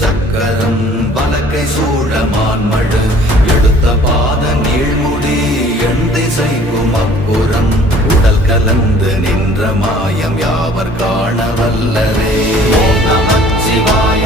சக்கரம் பலக்கை சூழமான்மழு எடுத்த பாத நீழ்முடி எண் திசைக்கும் அப்புறம் உடல் கலந்து நின்ற மாயம் யாவர் காண வல்லரே. ஓம் நமச்சிவாய.